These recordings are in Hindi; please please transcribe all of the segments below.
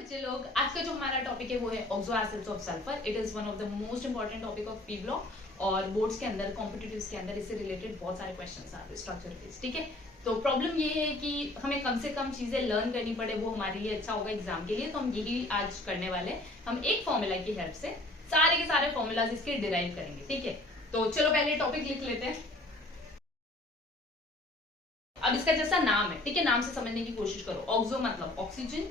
बच्चे लोग, आज का जो हमारा टॉपिक है वो है oxo acids of sulphur. It is one of the most important topic of P block और बोर्ड्स के अंदर, कॉम्पिटिटिव्स के अंदर इससे रिलेटेड बहुत सारे क्वेश्चंस आते हैं स्ट्रक्चर बेस्ड। ठीक है, तो प्रॉब्लम ये है कि हमें कम से कम चीजें लर्न करनी पड़े, वो हमारे लिए अच्छा होगा एग्जाम के लिए। तो हम यही आज करने वाले हैं। हम एक फॉर्मूला की हेल्प से सारे के सारे फॉर्मूलाज इसके डिराइव करेंगे। ठीक है, तो चलो पहले टॉपिक लिख लेते हैं। अब इसका जैसा नाम है, ठीक है, नाम से समझने की कोशिश करो। ऑक्सो मतलब ऑक्सीजन,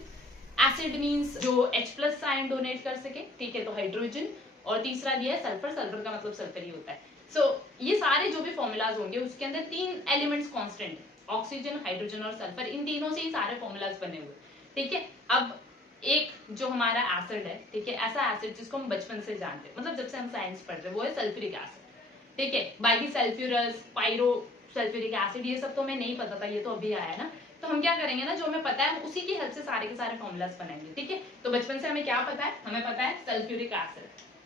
एसिड मींस जो H+ आयन डोनेट कर सके, ठीक है, तो हाइड्रोजन, और तीसरा दिया है सल्फर। सल्फर का मतलब सल्फर ही होता है। सो ये सारे जो भी फॉर्मूलाज होंगे उसके अंदर तीन एलिमेंट्स कांस्टेंट है, ऑक्सीजन, हाइड्रोजन और सल्फर। इन तीनों से ही सारे फॉर्मूलाज बने हुए। ठीक है, अब एक जो हमारा एसिड है, ठीक है, ऐसा एसिड जिसको हम बचपन से जानते हैं, मतलब जब से हम साइंस पढ़ रहे हैं, वो है सल्फ्यूरिक एसिड। ठीक है, बाकी सल्फ्यूरस, पायरो सल्फ्यूरिक एसिड, ये सब तो हमें नहीं पता था, ये तो अभी आया ना। तो हम क्या करेंगे ना, जो हमें पता है उसी की हेल्प से सारे के सारे फॉर्मूलाज बनाएंगे। ठीक है, तो बचपन से हमें क्या पता है, हमें पता है सल्फ्यूरिक एसिड,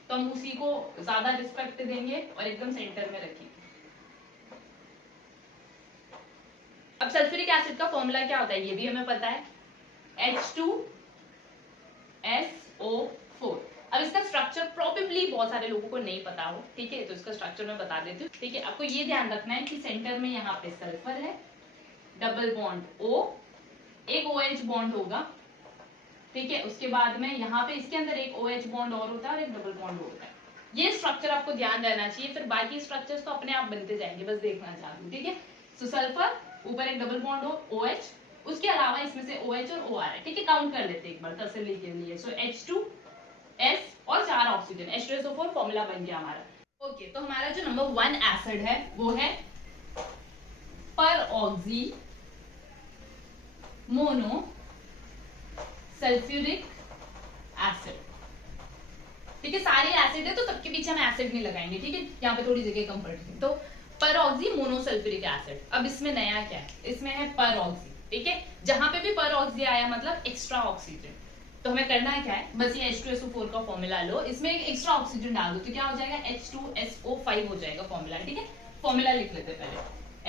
तो हम उसी को ज्यादा रिस्पेक्ट देंगे और एकदम सेंटर में रखेंगे। अब सल्फ्यूरिक एसिड का फॉर्मूला क्या होता है ये भी हमें पता है, H2SO4। अब इसका स्ट्रक्चर प्रोबेबली बहुत सारे लोगों को नहीं पता हो, ठीक है, तो इसका स्ट्रक्चर मैं बता देती हूँ। ठीक है, आपको ये ध्यान रखना है कि सेंटर में यहाँ पे सल्फर है, डबल बॉन्ड O, एक OH बॉन्ड होगा, ठीक है, उसके बाद में यहाँ पे इसके अंदर एक OH बॉन्ड और होता है और एक डबल बॉन्ड होता है। ये स्ट्रक्चर आपको ध्यान रहना चाहिए, फिर बाकी स्ट्रक्चर्स तो अपने आप बनते जाएंगे, बस देखना चाहती हूँ। ठीक है, सो सल्फर, ऊपर एक डबल बॉन्ड हो OH, उसके अलावा इसमें से OH और OR है। ठीक है, काउंट कर लेते हैं एक बार तसल्ली के लिए। सो H2S और 4 ऑक्सीजन, H2SO4 फॉर्मूला बन गया हमारा। ओके, तो हमारा जो नंबर 1 एसिड है वो है पर ऑक्सी मोनो सल्फ्यूरिक एसिड। ठीक है, सारे एसिड है तो सबके पीछे हम एसिड नहीं लगाएंगे। ठीक है, यहाँ पे थोड़ी जगह कम पड़ रही है, तो पर ऑक्सी मोनोसल्फ्यूरिक एसिड। अब इसमें नया क्या है, इसमें है पर ऑक्सी। ठीक है, जहां पे भी पर ऑक्सी आया मतलब एक्स्ट्रा ऑक्सीजन। तो हमें करना है क्या है, बस ये H2SO4 का फॉर्मूला लो, इसमें एक एक्स्ट्रा ऑक्सीजन डाल दो, तो क्या हो जाएगा, H2SO5 हो जाएगा फॉर्मूला। ठीक है, फॉर्मूला लिख लेते पहले,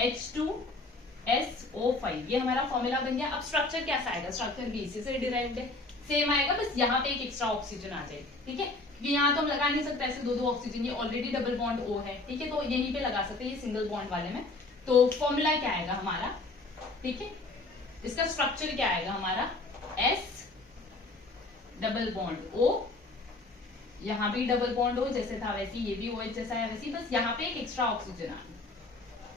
H2SO5, ये हमारा फॉर्मूला बन गया। अब स्ट्रक्चर कैसा आएगा, स्ट्रक्चर भी इसी से डिराइव्ड है, सेम आएगा, बस यहाँ पे एक एक्स्ट्रा ऑक्सीजन आ जाएगी। ठीक है, क्योंकि यहाँ तो हम लगा नहीं सकते ऐसे दो ऑक्सीजन, ये ऑलरेडी डबल बॉन्ड O है। ठीक है, तो यहीं पे लगा सकते हैं, ये सिंगल बॉन्ड वाले में। तो फॉर्मूला क्या आएगा हमारा, ठीक है, इसका स्ट्रक्चर क्या आएगा हमारा, S डबल बॉन्ड O, यहाँ भी डबल बॉन्ड O जैसे था वैसे, ये भी OH जैसा है वैसे, बस यहाँ पे एक एक्स्ट्रा ऑक्सीजन आ,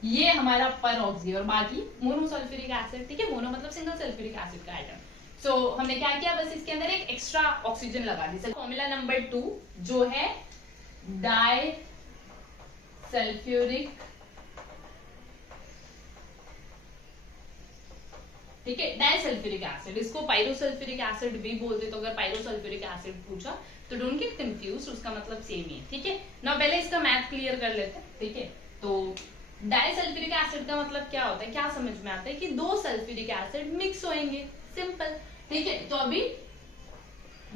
ये हमारा पर ऑक्सी, और बाकी मोनोसल्फ्यूरिक एसिड। ठीक है, मोनो मतलब सिंगल सल्फ्यूरिक एसिड का आइटम। सो हमने क्या किया, बस इसके अंदर एक एक्स्ट्रा ऑक्सीजन लगा दी। फॉर्मूला नंबर 2 जो है डाई सल्फ्यूरिक, ठीक है, डाइसल्फ्यूरिक एसिड, इसको पायरोसल्फ्यूरिक एसिड भी बोलते। तो अगर पायरोसल्फ्यूरिक एसिड पूछा तो डोंट गेट कंफ्यूज, उसका मतलब सेम ही है। ठीक है, ना पहले इसका मैथ क्लियर कर लेते हैं। ठीक है, तो डाइसल्फ्यूरिक एसिड का मतलब क्या होता है, क्या समझ में आता है कि दो सल्फ्यूरिक एसिड मिक्स होंगे, सिंपल। ठीक है, तो अभी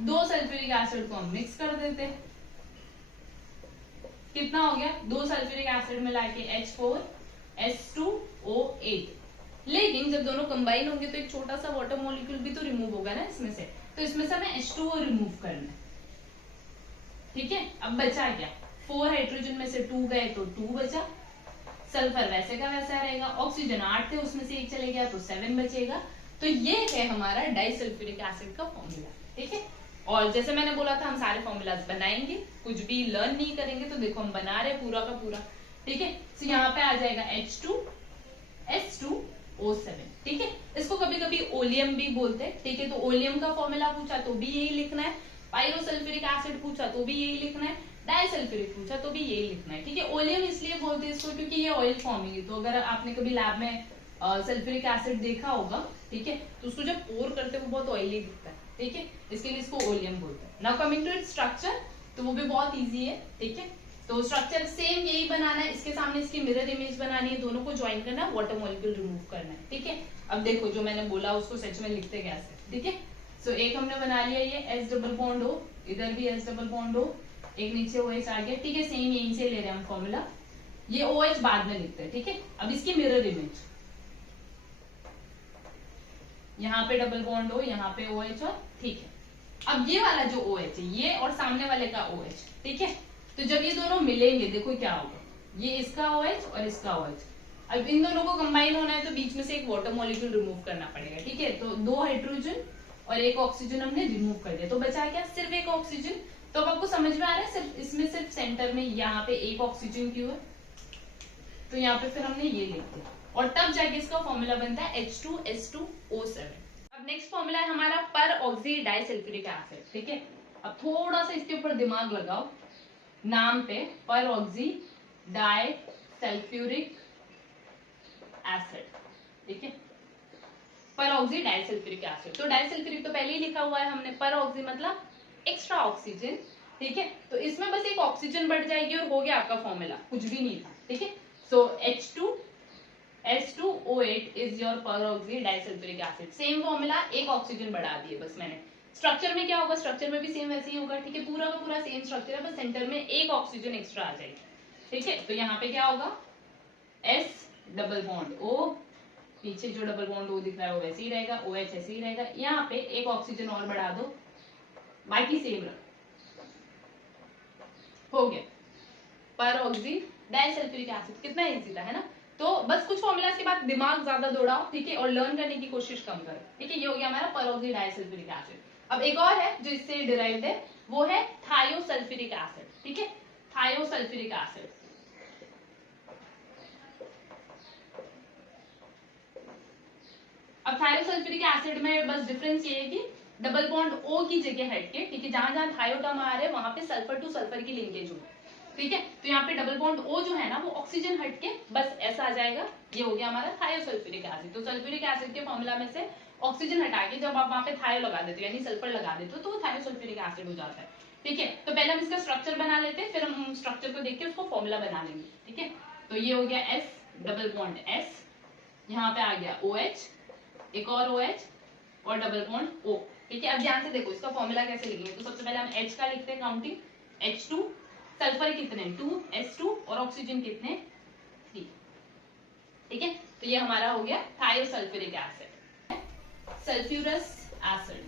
दो सल्फ्यूरिक एसिड को हम मिक्स कर देते हैं, कितना हो गया, दो सल्फ्यूरिक एसिड मिला के H4S2O8। लेकिन जब दोनों कंबाइन होंगे तो एक छोटा सा वाटर मॉलिक्यूल भी तो रिमूव होगा ना इसमें से, तो इसमें से हमें H2O रिमूव करना है। ठीक है, अब बचा क्या, 4 हाइड्रोजन में से 2 गए तो 2 बचा, सल्फर वैसे का वैसा रहेगा, ऑक्सीजन 8 थे उसमें से 1 चले गया तो 7 बचेगा। तो ये है हमारा डाइसल्फ्यूरिक एसिड का फॉर्मूला। ठीक है, और जैसे मैंने बोला था हम सारे फॉर्मूलाज बनाएंगे, कुछ भी लर्न नहीं करेंगे। तो देखो हम बना रहे पूरा का पूरा। ठीक है, तो यहाँ पे आ जाएगा H2S2O7। ठीक है, इसको कभी कभी ओलियम भी बोलते हैं। ठीक है, तो ओलियम का फॉर्मूला पूछा तो भी यही लिखना है, पायरोसल्फ्यूरिक एसिड पूछा तो भी यही लिखना है, डाइसल्फ्यूरिक पूछा तो भी यही लिखना है। ठीक है, ओलियम इसलिए बोलते हैं इसको क्योंकि ये ऑयल फॉर्मिंग है। तो अगर आपने कभी लैब में सल्फ्यूरिक एसिड देखा होगा, ठीक है, तो उसको जब पोर करते हैं वो बहुत ऑयली दिखता है। ठीक है, इसके लिए इसको ओलियम बोलते हैं। Now coming to its structure, तो वो भी बहुत इजी है। ठीक है, तो स्ट्रक्चर सेम यही बनाना है, इसके सामने इसकी मिरर इमेज बनानी है, दोनों को ज्वाइन करना है, वाटर मॉलिक्यूल रिमूव करना है। ठीक है, अब देखो जो मैंने बोला उसको सच में लिखते कैसे। ठीक है, सो एक हमने बना लिया ये S डबल बॉन्ड O, इधर भी S डबल बॉन्ड O, एक नीचे OH आ गया। ठीक है, सेम यहीं से ले रहे हैं हम फॉर्मूला, ये OH बाद में लिखते हैं। ठीक है, अब इसकी मिरर इमेज, यहाँ पे डबल बॉन्ड हो, यहाँ पे OH और, ठीक है, अब ये वाला जो OH है, ये और सामने वाले का OH, ठीक है। तो जब ये दोनों मिलेंगे देखो क्या होगा, ये इसका OH और इसका OH। अब इन दोनों को कंबाइन होना है तो बीच में से एक वाटर मॉलिक्यूल रिमूव करना पड़ेगा, ठीक है। तो 2 हाइड्रोजन और 1 ऑक्सीजन हमने रिमूव कर दिया, तो बचा क्या, सिर्फ 1 ऑक्सीजन। तो अब आपको समझ में आ रहा है सिर्फ इसमें सिर्फ सेंटर में यहाँ पे 1 ऑक्सीजन क्यों है, तो यहाँ पे फिर हमने ये लिख दिया और तब जाके इसका फॉर्मूला बनता है H2S2O7। अब नेक्स्ट फॉर्मूला है हमारा पर ऑक्सी डाइसल्फ्यूरिक एसिड, ठीक है। अब थोड़ा सा इसके ऊपर दिमाग लगाओ नाम पे, पर ऑक्सी डाइसल्फ्यूरिक एसिड, ठीक है। पर ऑक्सी डाइसल्फ्यूरिक एसिड, तो डाइसल्फ्यूरिक तो पहले ही लिखा हुआ है हमने, पर ऑक्सी मतलब एक्स्ट्रा ऑक्सीजन, ठीक है। तो इसमें बस एक ऑक्सीजन बढ़ जाएगी और हो गया आपका फॉर्मूला, कुछ भी नहीं था, ठीक है। सो H2S2O8 इज योर पर oxy disulphuric acid. Same formula, एक ऑक्सीजन बढ़ा दिए बस मैंने। स्ट्रक्चर में क्या होगा, स्ट्रक्चर में भी सेम वैसे ही होगा, ठीक है। पूरा का पूरा सेम स्ट्रक्चर है, बस सेंटर में एक ऑक्सीजन एक्स्ट्रा आ जाएगी, ठीक है। तो यहाँ पे क्या होगा, S डबल बॉन्ड O, पीछे जो डबल बॉन्ड O दिख रहा है वो वैसे ही रहेगा, OH ऐसे ही रहेगा। यहाँ पे एक ऑक्सीजन और बढ़ा दो, बाकी सेम रख, हो गया पर ऑक्सी डाइसल्फ्यूरिक एसिड। कितना इजी था, है ना। तो बस कुछ फॉर्मूलाज के बाद दिमाग ज्यादा दौड़ाओ, ठीक है, और लर्न करने की कोशिश कम करो, ठीक है। ये हो गया हमारा पर ऑक्सी डाइसल्फ्यूरिक एसिड। अब एक और है जो इससे डिराइव्ड है, वो है थायोसल्फ्यूरिक एसिड, ठीक है। थायोसल्फ्यूरिक एसिड, अब थायोसल्फ्यूरिक एसिड में बस डिफरेंस ये है कि डबल बॉन्ड O की जगह हटके, ठीक है, जहां जहां थायो टर्म आ रहे हैं वहां पे सल्फर टू सल्फर की लिंकेज होगी, ठीक है। तो यहाँ पे डबल बॉन्ड O जो है ना वो ऑक्सीजन हटके बस ऐसा आ जाएगा, ये हो गया हमारा थायोसल्फ्यूरिक एसिड। तो सल्फ्यूरिक एसिड के फॉर्मूला में से ऑक्सीजन हटा के जब आप वहां पे थायो लगा देते हो यानी सल्फर लगा देते हो तो वो थायोसल्फ्यूरिक एसिड हो जाता है, ठीक है। तो पहले हम इसका स्ट्रक्चर बना लेते हैं, फिर हम स्ट्रक्चर को देख के उसको फॉर्मूला बना लेंगे, ठीक है। तो ये हो गया S डबल बॉन्ड S, यहाँ पे आ गया OH, एक और OH और डबल बॉन्ड O, ठीक है। अब ध्यान से देखो इसका फॉर्मूला कैसे लिखेंगे। तो सबसे पहले हम H का लिखते हैं काउंटिंग, H2, सल्फर कितने 2S2 और ऑक्सीजन कितने 3, ठीक है। तो ये हमारा हो गया थायोसल्फ्यूरिक एसिड। सल्फ्यूरस एसिड,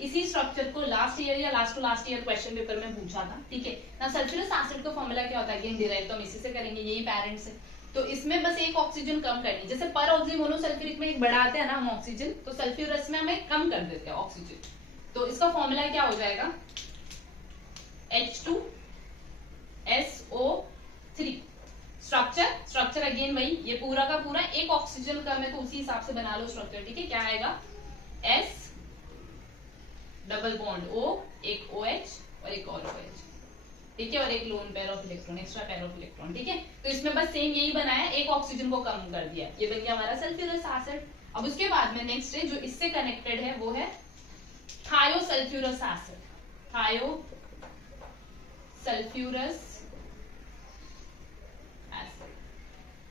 इसी स्ट्रक्चर को लास्ट ईयर या last to last year question paper में पूछा था, ठीक है ना। सल्फ्यूरस एसिड का फॉर्मूला क्या होता है, अगेन डिराइव तो हम इसी से करेंगे, यही पेरेंट्स है। तो इसमें बस एक ऑक्सीजन कम करनी, जैसे पर ऑक्सी मोनोसल्फ्यूरिक में एक बढ़ाते हैं ना हम ऑक्सीजन, तो सल्फ्यूरस में हमें कम कर देते हैं ऑक्सीजन। तो इसका फॉर्मूला क्या हो जाएगा, H2SO3। स्ट्रक्चर अगेन वही, ये पूरा का पूरा एक ऑक्सीजन कम है तो उसी हिसाब से बना लो स्ट्रक्चर, ठीक है। क्या आएगा, S डबल बॉन्ड O, एक OH और एक और OH, ठीक है, और एक lone pair of electron, extra pair of electron, ठीक है। तो इसमें बस सेम यही बनाया, एक ऑक्सीजन को कम कर दिया, ये बन गया हमारा सल्फ्यूरस एसिड। अब उसके बाद में नेक्स्ट है जो इससे कनेक्टेड है वो है थायोसल्फ्यूरस एसिड, थायोसल्फ्यूरस एसिड।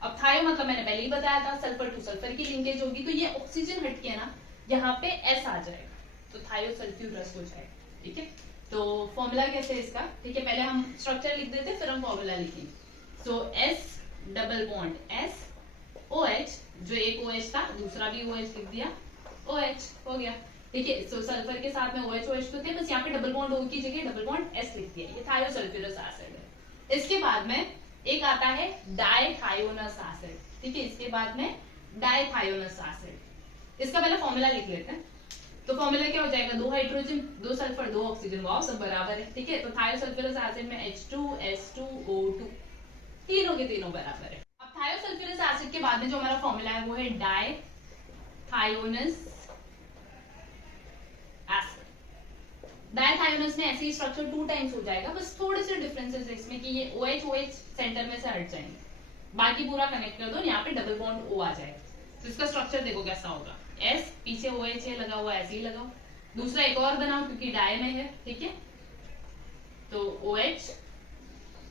अब थायो मतलब मैंने पहले ही बताया था सल्फर टू सल्फर की लिंकेज होगी, तो ये ऑक्सीजन हटके ना यहाँ पे S आ जाएगा, तो थायोसल्फ्यूरस हो जाएगा, ठीक है। तो फॉर्मूला कैसे है इसका, ठीक है, पहले हम स्ट्रक्चर लिख देते फिर हम फॉर्मूला लिखेंगे। सो S double bond S, OH, जो एक OH था दूसरा भी OH लिख दिया, OH हो गया, ठीक है। सो सल्फर के साथ में OH तो थे, बस यहाँ पे डबल बॉन्ड O की जगह डबल बॉन्ड S लिख दिया, ये थायोसल्फ्यूरस एसिड है। इसके बाद में एक आता है डाइथायोनस एसिड, ठीक है, इसके बाद में डाइथायोनस एसिड। इसका पहले फॉर्मूला लिख लेते हैं। तो फॉर्मूला क्या हो जाएगा, 2 हाइड्रोजन 2 सल्फर 2 ऑक्सीजन, वाओ सब बराबर है, ठीक है। तो थायोसल्फ्यूरस एसिड में H2S2O2, तीनों के तीनों बराबर है। अब थायोसल्फ्यूरस एसिड के बाद में जो हमारा फॉर्मूला है वो है डाइथायोनस एसिड। डाइथायोनस में ऐसे ही स्ट्रक्चर 2 टाइम्स हो जाएगा, बस थोड़े से डिफरेंसेस है इसमें कि ये OH सेंटर में से हट जाएंगे, बाकी पूरा कनेक्ट कर दो, यहाँ पे डबल बॉन्ड O आ जाएगा। तो इसका स्ट्रक्चर देखो कैसा होगा, S पीछे OH है लगा हुआ, ऐसे ही लगाओ, दूसरा एक और बनाओ क्योंकि डाई में है, ठीक है। तो OH,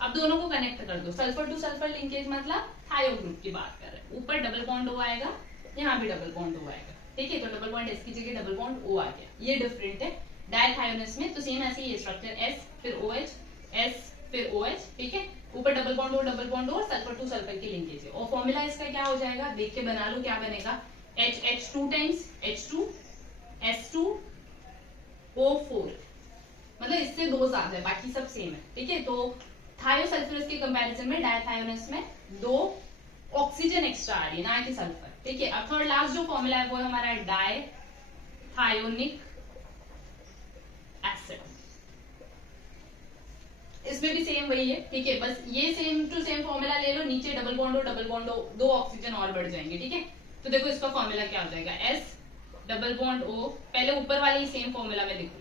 अब दोनों को कनेक्ट कर दो, सल्फर टू सल्फर लिंकेज मतलब थायो ग्रुप की बात कर रहे हैं, ऊपर डबल बॉन्ड O आएगा, यहाँ भी डबल बॉन्ड O आएगा, ठीक है। तो डबल बॉन्ड S की जगह डबल बॉन्ड O आ गया, ये डिफरेंट है। डाइथायोनस में तो सेम ऐसे ही स्ट्रक्चर, S फिर OH, S फिर OH, ठीक है, ऊपर डबल बॉन्ड O और सल्फर टू सल्फर की लिंकेज है। और फॉर्मूला इसका क्या हो जाएगा, देख के बना लो क्या बनेगा, H 2 टाइम्स H2 H2O4, मतलब इससे 2 ज्यादा है, बाकी सब सेम है, ठीक है। तो थायोसल्फ्यूरस के कंपैरिजन में डायथायोनस में 2 ऑक्सीजन एक्स्ट्रा आ रही है, ना कि सल्फर, ठीक है। अब थर्ड लास्ट जो फॉर्मूला है वो है हमारा डायथायोनिक एसिड। इसमें भी सेम वही है, ठीक है, बस ये सेम टू सेम फॉर्मूला ले लो, नीचे डबल बॉन्ड हो, 2 ऑक्सीजन और बढ़ जाएंगे, ठीक है। तो देखो इसका फॉर्मूला क्या हो जाएगा, S डबल बॉन्ड O, पहले ऊपर वाले ही सेम फॉर्मूला में लिख लो,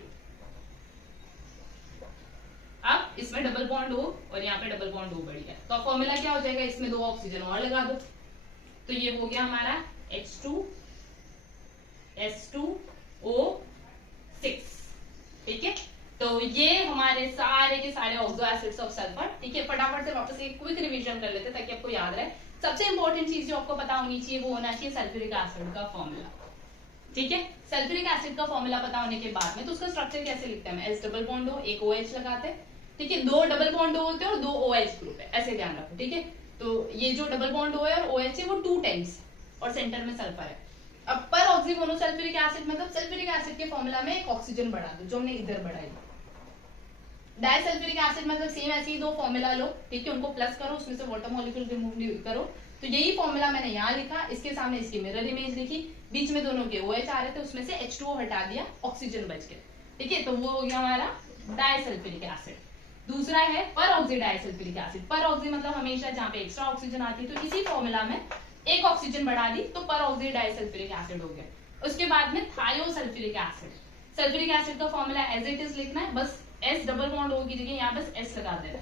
अब इसमें डबल बॉन्ड O और यहाँ पे डबल बॉन्ड O बढ़ गया, तो फॉर्मूला क्या हो जाएगा, इसमें 2 ऑक्सीजन और लगा दो, तो ये हो गया हमारा H2S2O6, ठीक है। तो ये हमारे सारे के सारे ऑक्सो एसिड्स ऑफ सल्फर, ठीक है। फटाफट से वापस एक क्विक रिवीजन कर लेते ताकि आपको याद रहे। सबसे इंपॉर्टेंट चीज जो आपको पता होनी चाहिए वो होना चाहिए सल्फ्यूरिक एसिड का फॉर्मूला, ठीक है। सल्फ्यूरिक एसिड का फॉर्मूला पता होने के बाद में तो उसका स्ट्रक्चर कैसे लिखते हैं, S डबल बॉन्ड O, एक OH लगाते हैं, ठीक है, 2 डबल बॉन्ड O होते हैं और 2 OH ग्रुप है, ऐसे ध्यान रखो, ठीक है। तो ये जो डबल बॉन्ड O है और OH है वो 2 टाइम्स और सेंटर में सल्फर है। अब पर ऑक्सी मोनोसल्फ्यूरिक एसिड मतलब सल्फ्यूरिक एसिड के फॉर्मूला में एक ऑक्सीजन बढ़ा दो, जो हमने इधर बढ़ाई। डाइसल्फ्यूरिक एसिड मतलब सेम ऐसे ही 2 फॉर्मूला लो, ठीक है, उनको प्लस करो, उसमें से वाटर मॉलिक्यूल रिमूव करो, तो यही फॉर्मूला मैंने यहाँ लिखा, इसके सामने इसकी मिरर इमेज लिखी, बीच में दोनों के OH आ रहे थे, उसमें से H2O हटा दिया, ऑक्सीजन बच गया, ठीक है। तो वो हो गया हमारा डाइसल्फ्यूरिक एसिड। दूसरा है पर ऑक्सी डाइसल्फ्यूरिक एसिड। पर ऑक्सी मतलब हमेशा जहाँ पे एक्स्ट्रा ऑक्सीजन आती है, तो इसी फॉर्मूला में एक ऑक्सीजन बढ़ा दी तो पर ऑक्सी डाइसल्फ्यूरिक एसिड हो गया। उसके बाद में थायोसल्फ्यूरिक एसिड। सल्फ्यूरिक एसिड का फॉर्मूला एज इट इज लिखना है, बस S डबल बॉन्ड O की जगह यहाँ बस S लगा देना,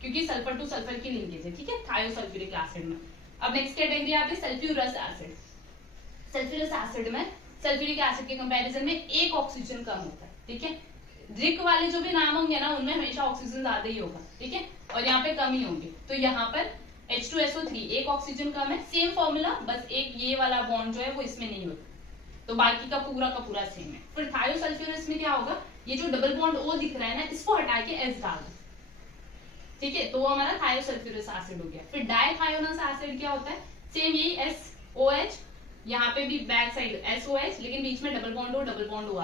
क्योंकि सल्फर टू सल्फर की लिंकेज है, ठीक है, थायोसल्फ्यूरिक एसिड में। अब नेक्स्ट कैटेगरी आती है सल्फ्यूरस एसिड। सल्फ्यूरस एसिड में सल्फ्यूरिक एसिड के कंपैरिजन में एक ऑक्सीजन कम होता है, ठीक है। ड्रिक वाले जो भी नाम होंगे ना उनमें हमेशा ऑक्सीजन ज्यादा ही होगा, ठीक है, और यहाँ पे कम ही होंगे। तो यहाँ पर H2SO3 एक ऑक्सीजन कम है, सेम फॉर्मूला, बस एक ये वाला बॉन्ड जो है वो इसमें नहीं होता, तो बाकी का पूरा सेम है। फिर थायोसल्फ्यूरस में क्या होगा, ये जो डबल बॉन्ड O दिख रहा है ना, इसको हटा के S डाल दो, ठीक है, तो वो हमारा थायोसल्फ्यूरस एसिड हो गया। फिर डायथायोनस एसिड क्या होता है, सेम यही SOH, यहाँ पे भी बैक साइड SOH, लेकिन बीच में डबल बॉन्ड O आ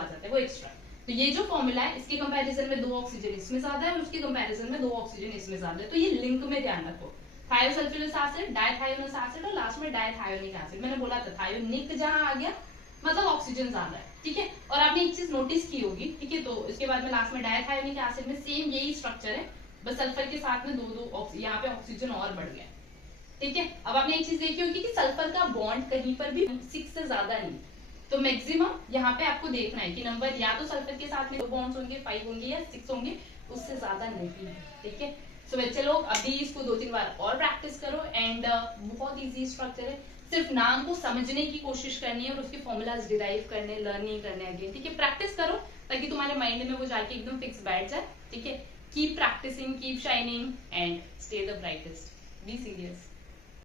जाता है, वो एक्स्ट्रा। तो ये जो फॉर्मूला है इसके कंपैरिजन में 2 ऑक्सीजन इसमें ज्यादा है और उसके कंपैरिजन में 2 ऑक्सीजन इसमें ज्यादा है, तो ये लिंक में ध्यान रखो, थायोसल्फ्यूरस एसिड, डायथायोनस एसिड और लास्ट में डायथायोनिक एसिड। मैंने बोला था थायोनिक जहां आ गया मतलब ऑक्सीजन ज्यादा है, ठीक है। और आपने एक चीज नोटिस की होगी, ठीक है, तो इसके बाद में लास्ट में डायथायोनिक एसिड में सेम यही स्ट्रक्चर है, बस सल्फर के साथ में 2 यहाँ पे ऑक्सीजन और बढ़ गया, ठीक है। अब आपने एक चीज देखी होगी कि सल्फर का बॉन्ड कहीं पर भी 6 से ज्यादा नहीं, तो मैक्सिमम यहाँ पे आपको देखना है कि नंबर या तो सल्फर के साथ में 2 बॉन्ड्स होंगे, 5 होंगे या 6 होंगे, उससे ज्यादा नहीं है, ठीक है। सो बच्चे लोग अभी इसको 2-3 बार और प्रैक्टिस करो, एंड बहुत इजी स्ट्रक्चर है, सिर्फ नाम को समझने की कोशिश करनी है और उसके फॉर्मूलाज डिराइव करने, लर्न नहीं करने अगेन, ठीक है। प्रैक्टिस करो ताकि तुम्हारे माइंड में वो जाके एकदम फिक्स बैठ जाए, ठीक है। Keep practising, keep shining and stay the brightest, be serious.